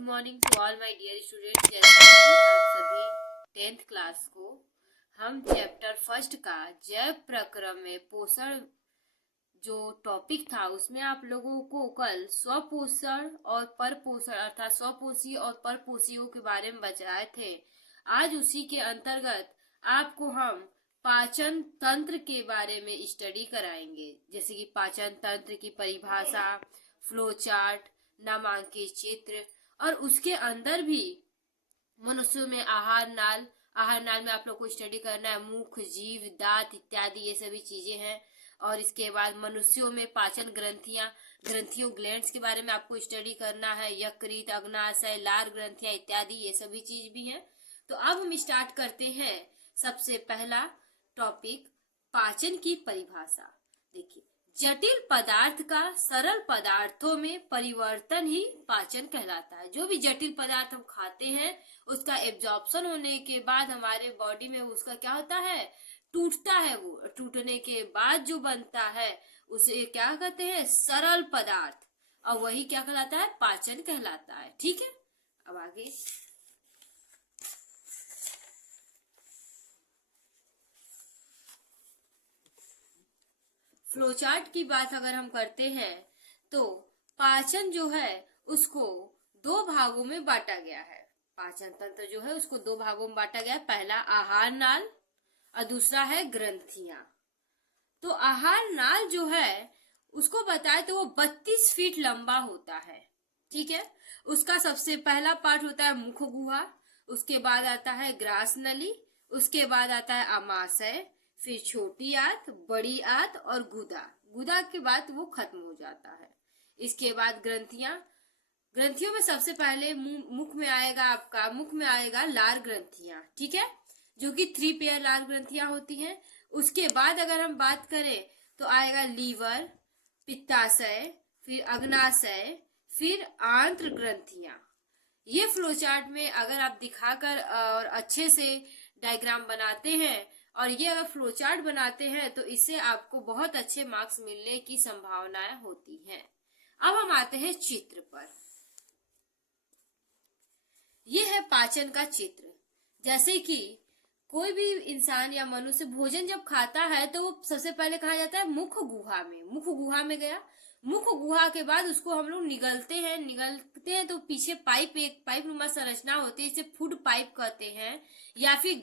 Good morning to all my dear students. जैसा कि आप सभी 10th क्लास को हम चैप्टर फर्स्ट का जैव प्रक्रम में पोषण जो टॉपिक था उसमें आप लोगों को कल स्वपोषण और परपोषण अर्थात स्वपोषी और परपोषियों के बारे में बताए थे। आज उसी के अंतर्गत आपको हम पाचन तंत्र के बारे में स्टडी कराएंगे, जैसे कि पाचन तंत्र की परिभाषा, फ्लो चार्ट, नामांकित चित्र और उसके अंदर भी मनुष्यों में आहार नाल में आप लोग को स्टडी करना है मुख, जीभ, दांत इत्यादि ये सभी चीजें हैं। और इसके बाद मनुष्यों में पाचन ग्रंथियों ग्लैंड्स के बारे में आपको स्टडी करना है, यकृत, अग्नाशय, लार ग्रंथियां इत्यादि ये सभी चीज भी हैं। तो अब हम स्टार्ट करते हैं। सबसे पहला टॉपिक पाचन की परिभाषा। देखिए, जटिल पदार्थ का सरल पदार्थों में परिवर्तन ही पाचन कहलाता है। जो भी जटिल पदार्थ हम खाते हैं उसका एब्जॉर्प्शन होने के बाद हमारे बॉडी में उसका क्या होता है, टूटता है। वो टूटने के बाद जो बनता है उसे क्या कहते हैं, सरल पदार्थ, और वही क्या कहलाता है, पाचन कहलाता है। ठीक है, अब आगे फ्लोचार्ट की बात अगर हम करते हैं तो पाचन जो है उसको दो भागों में बांटा गया है। पाचन तंत्र जो है उसको दो भागों में बांटा गया है। पहला आहार नाल और दूसरा है ग्रंथियां। तो आहार नाल जो है उसको बताए तो वो 32 फीट लंबा होता है। ठीक है, उसका सबसे पहला पार्ट होता है मुख गुहा, उसके बाद आता है ग्रास नली, उसके बाद आता है आमाशय, फिर छोटी आंत, बड़ी आंत और गुदा के बाद वो खत्म हो जाता है। इसके बाद ग्रंथियों में सबसे पहले मुख में आएगा लार ग्रंथियां। ठीक है, जो कि 3 पेयर लार ग्रंथियां होती हैं। उसके बाद अगर हम बात करें तो आएगा लीवर, पित्ताशय, फिर अग्नाशय, फिर आंत्र ग्रंथियां। ये फ्लोचार्ट में अगर आप दिखाकर और अच्छे से डायग्राम बनाते हैं और ये अगर फ्लोचार्ट बनाते हैं तो इससे आपको बहुत अच्छे मार्क्स मिलने की संभावनाएं होती हैं। अब हम आते हैं चित्र पर। यह है पाचन का चित्र। जैसे कि कोई भी इंसान या मनुष्य भोजन जब खाता है तो वो सबसे पहले कहा जाता है मुख गुहा में गया। मुख गुहा के बाद उसको हम लोग निगलते हैं तो पीछे एक पाइप नुमा संरचना होती है, इसे फूड पाइप कहते हैं, या फिर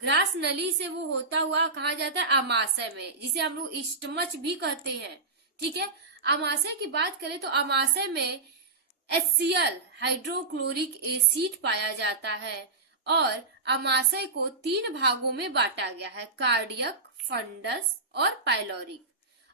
ग्रास नली से वो होता हुआ कहा जाता है आमाशय में, जिसे हम लोग स्टमच भी कहते हैं। ठीक है, आमाशय की बात करें तो आमाशय में HCl हाइड्रोक्लोरिक एसिड पाया जाता है और आमाशय को 3 भागों में बांटा गया है, कार्डियक, फंडस और पाइलोरिक।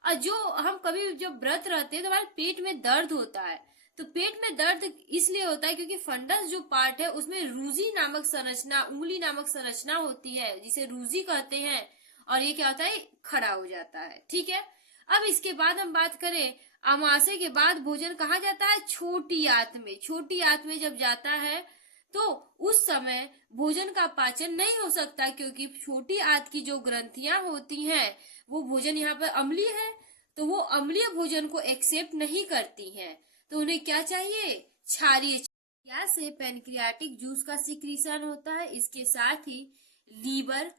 और जो हम कभी जब व्रत रहते हैं तो हमारे पेट में दर्द होता है, तो पेट में दर्द इसलिए होता है क्योंकि फंडस जो पार्ट है उसमें रूजी नामक संरचना, उंगली नामक संरचना होती है, जिसे रूजी कहते हैं, और ये क्या होता है, खड़ा हो जाता है। ठीक है, अब इसके बाद हम बात करें, आमाशय के बाद भोजन कहाँ जाता है, छोटी आंत में जब जाता है तो उस समय भोजन का पाचन नहीं हो सकता, क्योंकि छोटी आंत की जो ग्रंथियां होती हैं वो भोजन यहाँ पर अम्लीय है, तो वो अम्लीय भोजन को एक्सेप्ट नहीं करती हैं, तो उन्हें क्या चाहिए, क्षारीय। क्या से पैनक्रियाटिक जूस का सिक्रीशन होता है। इसके साथ ही लीवर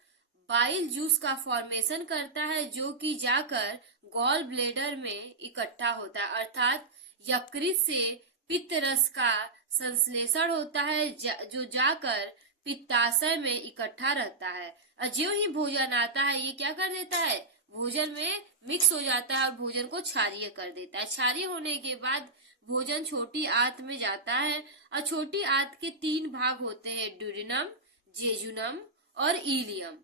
बाइल जूस का फॉर्मेशन करता है, जो कि जाकर गॉल ब्लेडर में इकट्ठा होता है, अर्थात यकृत से पित्त रस का संश्लेषण होता है, जो जाकर पित्ताशय में इकट्ठा रहता है। और जो ही भोजन आता है ये क्या कर देता है, भोजन में मिक्स हो जाता है और भोजन को क्षारीय कर देता है। क्षारीय होने के बाद भोजन छोटी आंत में जाता है और छोटी आंत के 3 भाग होते हैं, ड्यूडेनम, जेजुनम और इलियम।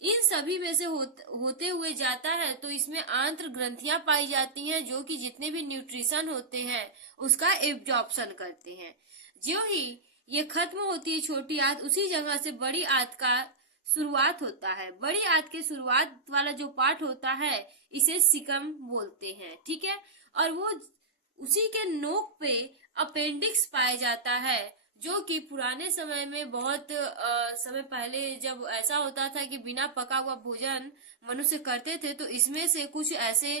इन सभी में से होते हुए जाता है तो इसमें आंत्र ग्रंथियां पाई जाती हैं, जो कि जितने भी न्यूट्रिशन होते हैं उसका एब्जॉर्प्शन करते हैं। जो ही ये खत्म होती है छोटी आंत, उसी जगह से बड़ी आंत का शुरुआत होता है। बड़ी आंत के शुरुआत वाला जो पार्ट होता है इसे सिकम बोलते हैं। ठीक है, और वो उसी के नोक पे अपेंडिक्स पाया जाता है, जो कि पुराने समय में बहुत समय पहले जब ऐसा होता था कि बिना पका हुआ भोजन मनुष्य करते थे तो इसमें से कुछ ऐसे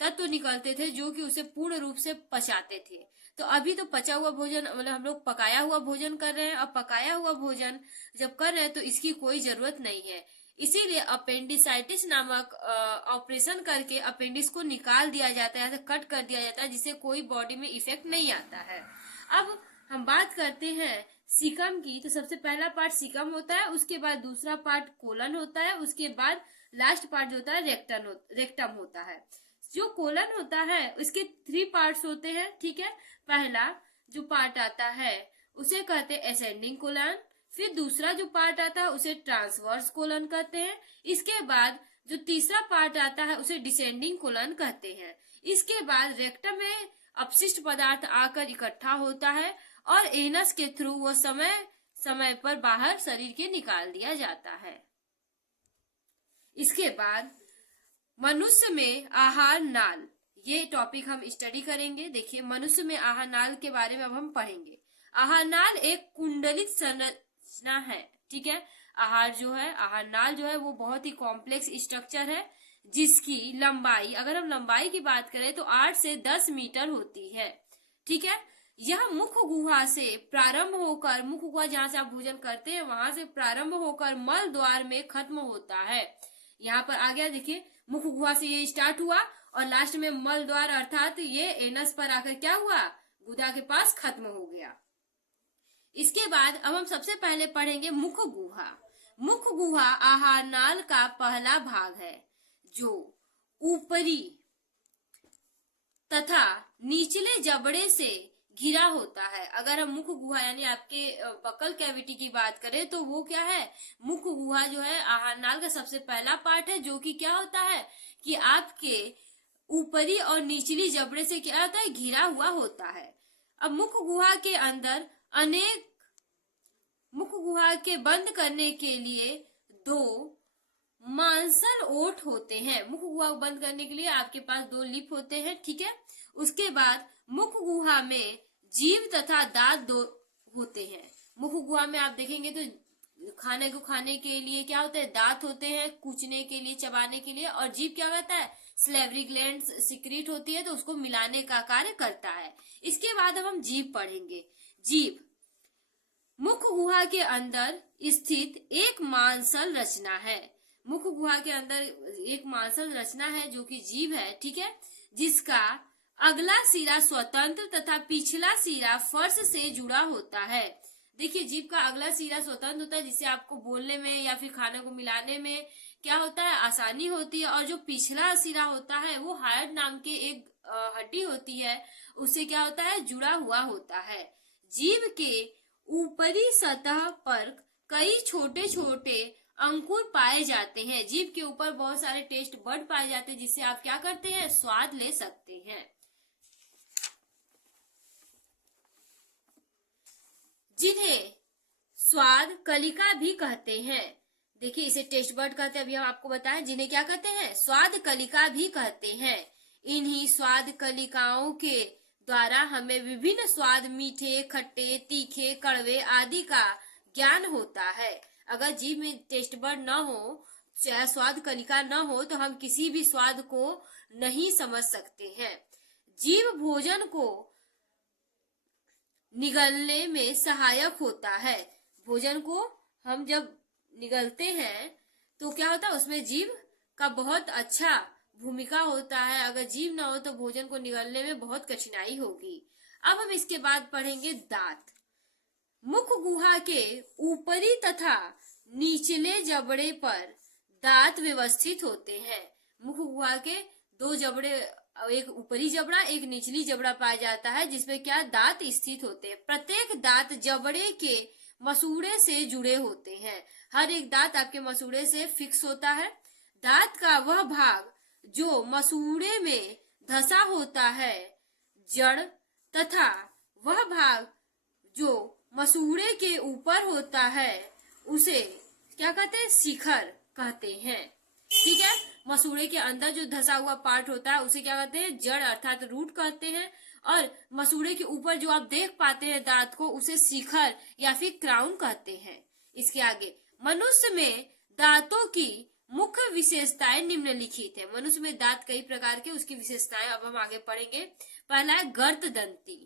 तत्व निकलते थे जो कि उसे पूर्ण रूप से पचाते थे। तो अभी तो पचा हुआ भोजन मतलब हम लोग पकाया हुआ भोजन कर रहे हैं, और पकाया हुआ भोजन जब कर रहे हैं तो इसकी कोई जरूरत नहीं है। इसीलिए अपेंडिसाइटिस नामक ऑपरेशन करके अपेंडिक्स को निकाल दिया जाता है, कट कर दिया जाता है, जिससे कोई बॉडी में इफेक्ट नहीं आता है। अब हम बात करते हैं सीकम की। तो सबसे पहला पार्ट सीकम होता है, उसके बाद दूसरा पार्ट कोलन होता है, उसके बाद लास्ट पार्ट जो होता है रेक्टम होता है। जो कोलन होता है उसके 3 पार्ट्स होते हैं, ठीक है। पहला जो पार्ट आता है उसे कहते हैं असेंडिंग कोलन, फिर दूसरा जो पार्ट आता है उसे ट्रांसवर्स कोलन कहते हैं, इसके बाद जो तीसरा पार्ट आता है उसे डिसेंडिंग कोलन कहते हैं। इसके बाद रेक्टम में अपशिष्ट पदार्थ आकर इकट्ठा होता है और एनस के थ्रू वो समय समय पर बाहर शरीर के निकाल दिया जाता है। इसके बाद मनुष्य में आहार नाल, ये टॉपिक हम स्टडी करेंगे। देखिए, मनुष्य में आहार नाल के बारे में अब हम पढ़ेंगे। आहार नाल एक कुंडलित संरचना है, ठीक है। आहार नाल जो है वो बहुत ही कॉम्प्लेक्स स्ट्रक्चर है, जिसकी लंबाई, अगर हम लंबाई की बात करें तो 8 से 10 मीटर होती है, ठीक है। यह मुख गुहा से प्रारंभ होकर, मुख गुहा जहाँ से आप भोजन करते हैं वहां से प्रारंभ होकर मल द्वार में खत्म होता है। यहाँ पर आ गया, देखिए, मुख गुहा से ये स्टार्ट हुआ और लास्ट में मल द्वार अर्थात ये एनस पर आकर क्या हुआ, गुदा के पास खत्म हो गया। इसके बाद अब हम सबसे पहले पढ़ेंगे मुख गुहा। मुख गुहा आहार नाल का पहला भाग है जो ऊपरी तथा निचले जबड़े से घिरा होता है। अगर हम मुख गुहा यानी आपके बकल कैविटी की बात करें तो वो क्या है, मुख गुहा जो है आहार नाल का सबसे पहला पार्ट है, जो कि क्या होता है कि आपके ऊपरी और निचली जबड़े से क्या होता है, घिरा हुआ होता है। अब मुख गुहा के अंदर अनेक, मुख गुहा के बंद करने के लिए 2 मांसल ओठ होते हैं। मुख गुहा बंद करने के लिए आपके पास 2 लिप होते हैं, ठीक है। उसके बाद मुख गुहा में जीभ तथा दांत 2 होते हैं। मुख गुहा में आप देखेंगे तो खाने को खाने के लिए क्या होता है, दांत होते हैं, कूचने के लिए, चबाने के लिए, और जीभ क्या करता है, स्लेवरी ग्लैंड सिक्रीट होती है तो उसको मिलाने का कार्य करता है। इसके बाद अब हम जीभ पढ़ेंगे। जीभ मुख गुहा के अंदर स्थित एक मांसल रचना है। मुख गुहा के अंदर एक मांसल रचना है जो कि जीभ है, ठीक है, जिसका अगला सिरा स्वतंत्र तथा पिछला सिरा फर्श से जुड़ा होता है। देखिए, जीभ का अगला सिरा स्वतंत्र होता है, जिससे आपको बोलने में या फिर खाने को मिलाने में क्या होता है, आसानी होती है, और जो पिछला सिरा होता है वो हायड नाम के एक हड्डी होती है, उससे क्या होता है, जुड़ा हुआ होता है। जीभ के ऊपरी सतह पर कई छोटे छोटे अंकुर पाए जाते हैं। जीभ के ऊपर बहुत सारे टेस्ट बड पाए जाते हैं, जिससे आप क्या करते हैं, स्वाद ले सकते हैं। जिन्हें स्वाद कलिका भी कहते हैं। देखिए, इसे टेस्ट बड कहते हैं, अभी हम आपको बताएं, जिन्हें क्या कहते हैं, स्वाद कलिका भी कहते हैं। इन्हीं स्वाद कलिकाओं के द्वारा हमें विभिन्न स्वाद, मीठे, खट्टे, तीखे, कड़वे आदि का ज्ञान होता है। अगर जीभ में टेस्ट बड न हो, चाहे स्वाद कलिका न हो, तो हम किसी भी स्वाद को नहीं समझ सकते हैं। जीभ भोजन को निगलने में सहायक होता है। भोजन को हम जब निगलते हैं तो क्या होता है, उसमें जीभ का बहुत अच्छा भूमिका होता है। अगर जीभ ना हो तो भोजन को निगलने में बहुत कठिनाई होगी। अब हम इसके बाद पढ़ेंगे दांत। मुख गुहा के ऊपरी तथा निचले जबड़े पर दांत व्यवस्थित होते हैं। मुख गुहा के 2 जबड़े, एक ऊपरी जबड़ा, एक निचली जबड़ा पाया जाता है, जिसमें क्या दांत स्थित होते हैं। प्रत्येक दांत जबड़े के मसूड़े से जुड़े होते हैं। हर एक दांत आपके मसूड़े से फिक्स होता है। दांत का वह भाग जो मसूड़े में धंसा होता है जड़, तथा वह भाग जो मसूड़े के ऊपर होता है उसे क्या कहते हैं, शिखर कहते हैं, ठीक है। मसूड़े के अंदर जो धंसा हुआ पार्ट होता है उसे क्या कहते हैं, जड़ अर्थात रूट कहते हैं, और मसूड़े के ऊपर जो आप देख पाते हैं दांत को, उसे शिखर या फिर क्राउन कहते हैं। इसके आगे, मनुष्य में दांतों की मुख्य विशेषताएं निम्नलिखित है। मनुष्य में दांत कई प्रकार के, उसकी विशेषताएं अब हम आगे पढ़ेंगे। पहला है गर्त दंती।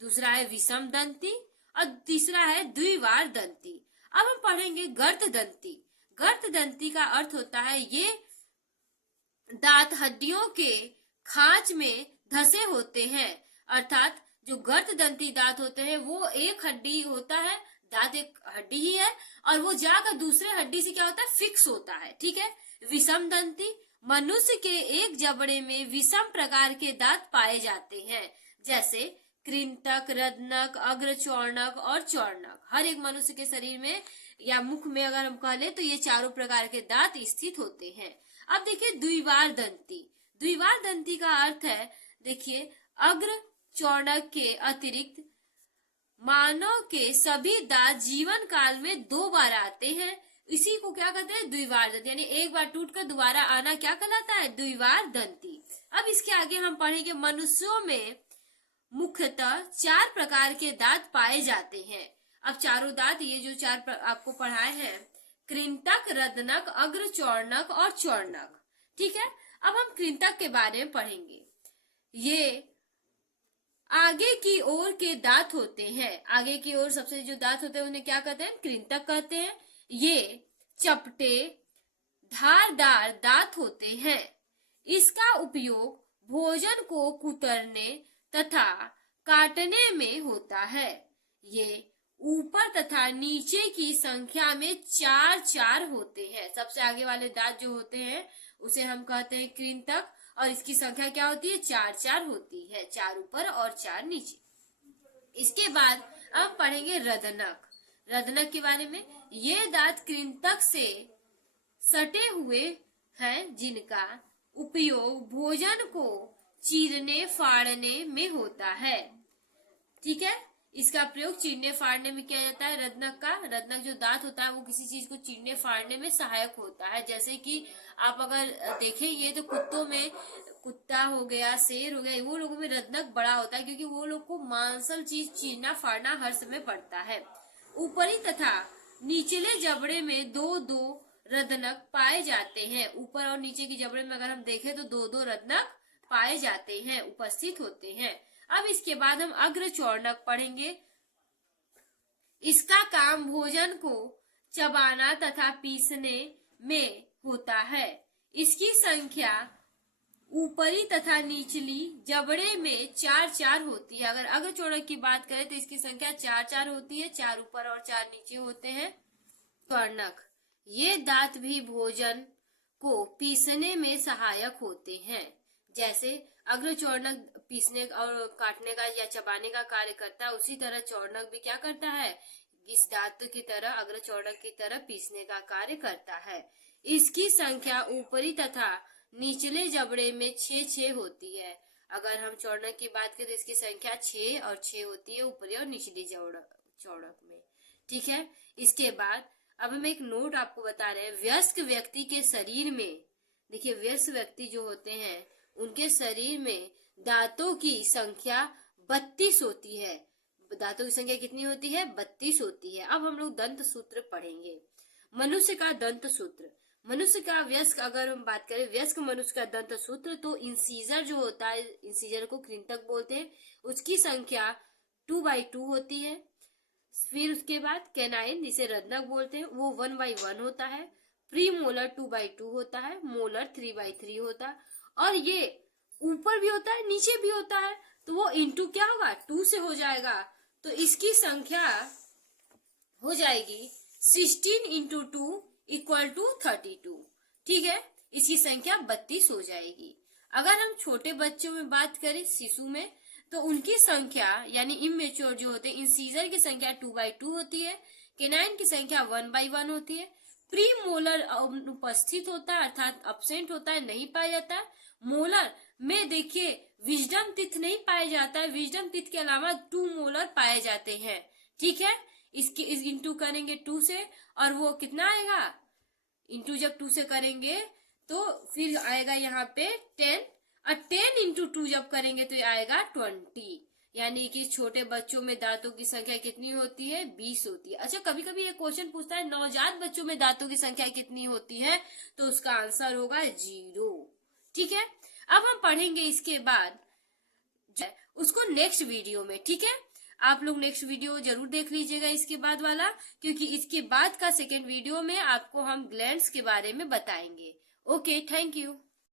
दूसरा है विषम दंती और तीसरा है द्विवार दंती। अब हम पढ़ेंगे गर्त दंती। गर्त दंती का अर्थ होता है ये दांत हड्डियों के खांच में धसे होते हैं, अर्थात जो गर्त दंती दांत होते हैं वो एक हड्डी होता है, दांत एक हड्डी ही है और वो जाकर दूसरे हड्डी से क्या होता है, फिक्स होता है। ठीक है। विषम दंती, मनुष्य के एक जबड़े में विषम प्रकार के दांत पाए जाते हैं, जैसे कृंतक, रदनक, अग्रचौर्णक और चौर्णक। हर एक मनुष्य के शरीर में या मुख में अगर हम कह ले तो ये चारों प्रकार के दांत स्थित होते हैं। अब देखिए द्विवार दंती। द्विवार दंती का अर्थ है, देखिए अग्र चौर्णक के अतिरिक्त मानव के सभी दांत जीवन काल में 2 बार आते हैं, इसी को क्या कहते हैं, द्विवार दंती। यानी एक बार टूटकर दोबारा आना क्या कहलाता है, द्विवार दंती। अब इसके आगे हम पढ़ेंगे मनुष्यों में मुख्यतः 4 प्रकार के दांत पाए जाते हैं। अब चारों दांत ये जो 4 आपको पढ़ाए हैं, कृंतक, रदनक, अग्रचौर्णक और चौर्णक। ठीक है। अब हम कृंतक के बारे में पढ़ेंगे। ये आगे की ओर के दांत होते हैं, आगे की ओर सबसे जो दांत होते हैं उन्हें क्या कहते हैं, कृंतक कहते हैं। ये चपटे धारदार दांत होते हैं। इसका उपयोग भोजन को कुतरने तथा काटने में होता है। ये ऊपर तथा नीचे की संख्या में 4 होते हैं। सबसे आगे वाले दांत जो होते हैं उसे हम कहते हैं कृंतक और इसकी संख्या क्या होती है, 4 होती है, 4 ऊपर और 4 नीचे। इसके बाद अब पढ़ेंगे रदनक। रदनक के बारे में, ये दांत कृंतक से सटे हुए हैं जिनका उपयोग भोजन को चीरने फाड़ने में होता है। ठीक है। इसका प्रयोग चीरने फाड़ने में किया जाता है। रदनक जो दांत होता है वो किसी चीज को चीरने फाड़ने में सहायक होता है। जैसे कि आप अगर देखें ये तो कुत्तों में कुत्ता हो गया, शेर हो गया, वो लोगों में रदनक बड़ा होता है क्योंकि वो लोग को मांसल चीज चीरना फाड़ना हर समय पड़ता है। ऊपरी तथा निचले जबड़े में 2 रदनक पाए जाते हैं। ऊपर और नीचे की जबड़े में अगर हम देखें तो 2 रदनक पाए जाते हैं, उपस्थित होते हैं। अब इसके बाद हम अग्रचौर्णक पढ़ेंगे। इसका काम भोजन को चबाना तथा पीसने में होता है। इसकी संख्या ऊपरी तथा निचली जबड़े में 4 होती है। अगर अग्रचौर्णक की बात करें तो इसकी संख्या 4 होती है, 4 ऊपर और 4 नीचे होते हैं। चौर्णक, ये दांत भी भोजन को पीसने में सहायक होते हैं। जैसे अग्रचौर्णक पीसने और काटने का या चबाने का कार्य करता है, उसी तरह चौर्णक भी क्या करता है, इस दांत की तरह अग्रचौर्णक की तरह पीसने का कार्य करता है। इसकी संख्या ऊपरी तथा निचले जबड़े में 6 होती है। अगर हम चौर्णक की बात करें तो इसकी संख्या 6 और 6 होती है ऊपरी और निचली चौर्णक में। ठीक है। इसके बाद अब हम एक नोट आपको बता रहे हैं। वयस्क व्यक्ति के शरीर में, देखिए वयस्क व्यक्ति जो होते हैं उनके शरीर में दांतों की संख्या 32 होती है। दांतों की संख्या कितनी होती है, 32 होती है। अब हम लोग दंत सूत्र पढ़ेंगे। मनुष्य का दंत सूत्र, मनुष्य का वयस्क, अगर हम बात करें वयस्क मनुष्य का दंत सूत्र तो इंसीजर जो होता है, इंसीजर को कृंतक बोलते हैं, उसकी संख्या 2/2 होती है। फिर उसके बाद कैनाइन जिसे रदनक बोलते हैं वो 1/1 होता है। प्री मोलर 2/2 होता है। मोलर 3/3 होता है। और ये ऊपर भी होता है नीचे भी होता है तो वो इंटू क्या होगा, 2 से हो जाएगा। तो इसकी संख्या हो जाएगी 16 × 2 = 32। ठीक है। इसकी संख्या 32 हो जाएगी। अगर हम छोटे बच्चों में बात करें, शिशु में, तो उनकी संख्या यानी इमेच्योर जो होते हैं, इंसीजर की संख्या 2/2 होती है। केनाइन की संख्या 1/1 होती है। प्री मोलर उपस्थित होता है अर्थात अब्सेंट होता है, नहीं पाया जाता है। मोलर में देखिए विजडम टीथ नहीं पाया जाता है, विजडम टीथ के अलावा 2 मोलर पाए जाते हैं। ठीक है। इसकी इंटू करेंगे 2 से और वो कितना आएगा, इंटू जब 2 से करेंगे तो फिर आएगा यहाँ पे 10 और 10 × 2 जब करेंगे तो ये आएगा 20। यानी कि छोटे बच्चों में दांतों की संख्या कितनी होती है, 20 होती है। अच्छा, कभी कभी ये क्वेश्चन पूछता है नवजात बच्चों में दांतों की संख्या कितनी होती है, तो उसका आंसर होगा 0। ठीक है। अब हम पढ़ेंगे इसके बाद उसको नेक्स्ट वीडियो में। ठीक है। आप लोग नेक्स्ट वीडियो जरूर देख लीजिएगा इसके बाद वाला, क्योंकि इसके बाद का सेकेंड वीडियो में आपको हम ग्लैंड्स के बारे में बताएंगे। Okay, thank you.